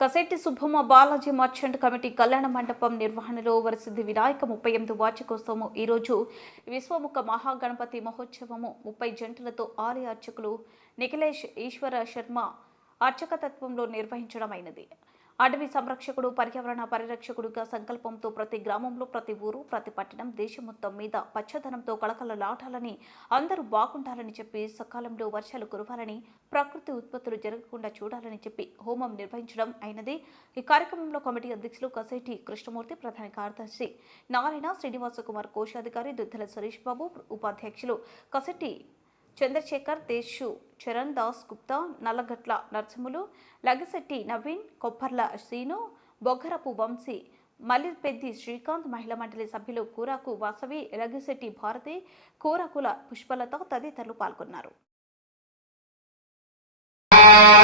కసెట్టి Subbamma Balaji merchant committee కళ్యాణ మండపం నిర్వహణలో వరసిద్ధి వినాయక 38 వార్షికోత్సవము ఈరోజు విశ్వముఖ మహాగణపతి మహోత్సవము 30 జంటలతో ఆలయ అర్చకులు నిఖిలేష్ ఈశ్వర శర్మ అర్చకతత్వంలో నిర్వహించడమైనది. అడవి సంరక్షకుడు పర్యావరణ పరిరక్షకుడిగా సంకల్పంతో ప్రతి గ్రామంలో ప్రతి ఊరు ప్రతి పట్టణం దేశం మొత్తం మీద పచ్చదనంతో కళకళలాటాలని అందరూ బాగుండాలని చెప్పి సకాలంలో వర్షాలు కురవాలని ప్రకృతి ఉత్పత్తులు జరగకుండా చూడాలని చెప్పి హోమం నిర్వహించడం అయినది. ఈ కార్యక్రమంలో కమిటీ అధ్యక్షులు కసేటి కృష్ణమూర్తి, ప్రధాన కార్యదర్శి నారాయణ శ్రీనివాస కుమార్, కోశాధికారి దుద్దల సురేష్ బాబు, ఉపాధ్యక్షులు కసేటి చంద్రశేఖర్, దేశు చరణ్ దాస్ గుప్తా, నల్లగట్ల నరసింహులు, లగిశెట్టి నవీన్, కొప్పర్ల శ్రీను, బొగ్గరపు వంశీ, మల్లిపెద్ది శ్రీకాంత్, మహిళా మండలి సభ్యులు కూరాకు వాసవి, లగిశెట్టి భారతి, కూరాకుల పుష్పలత తదితరులు పాల్గొన్నారు. Hare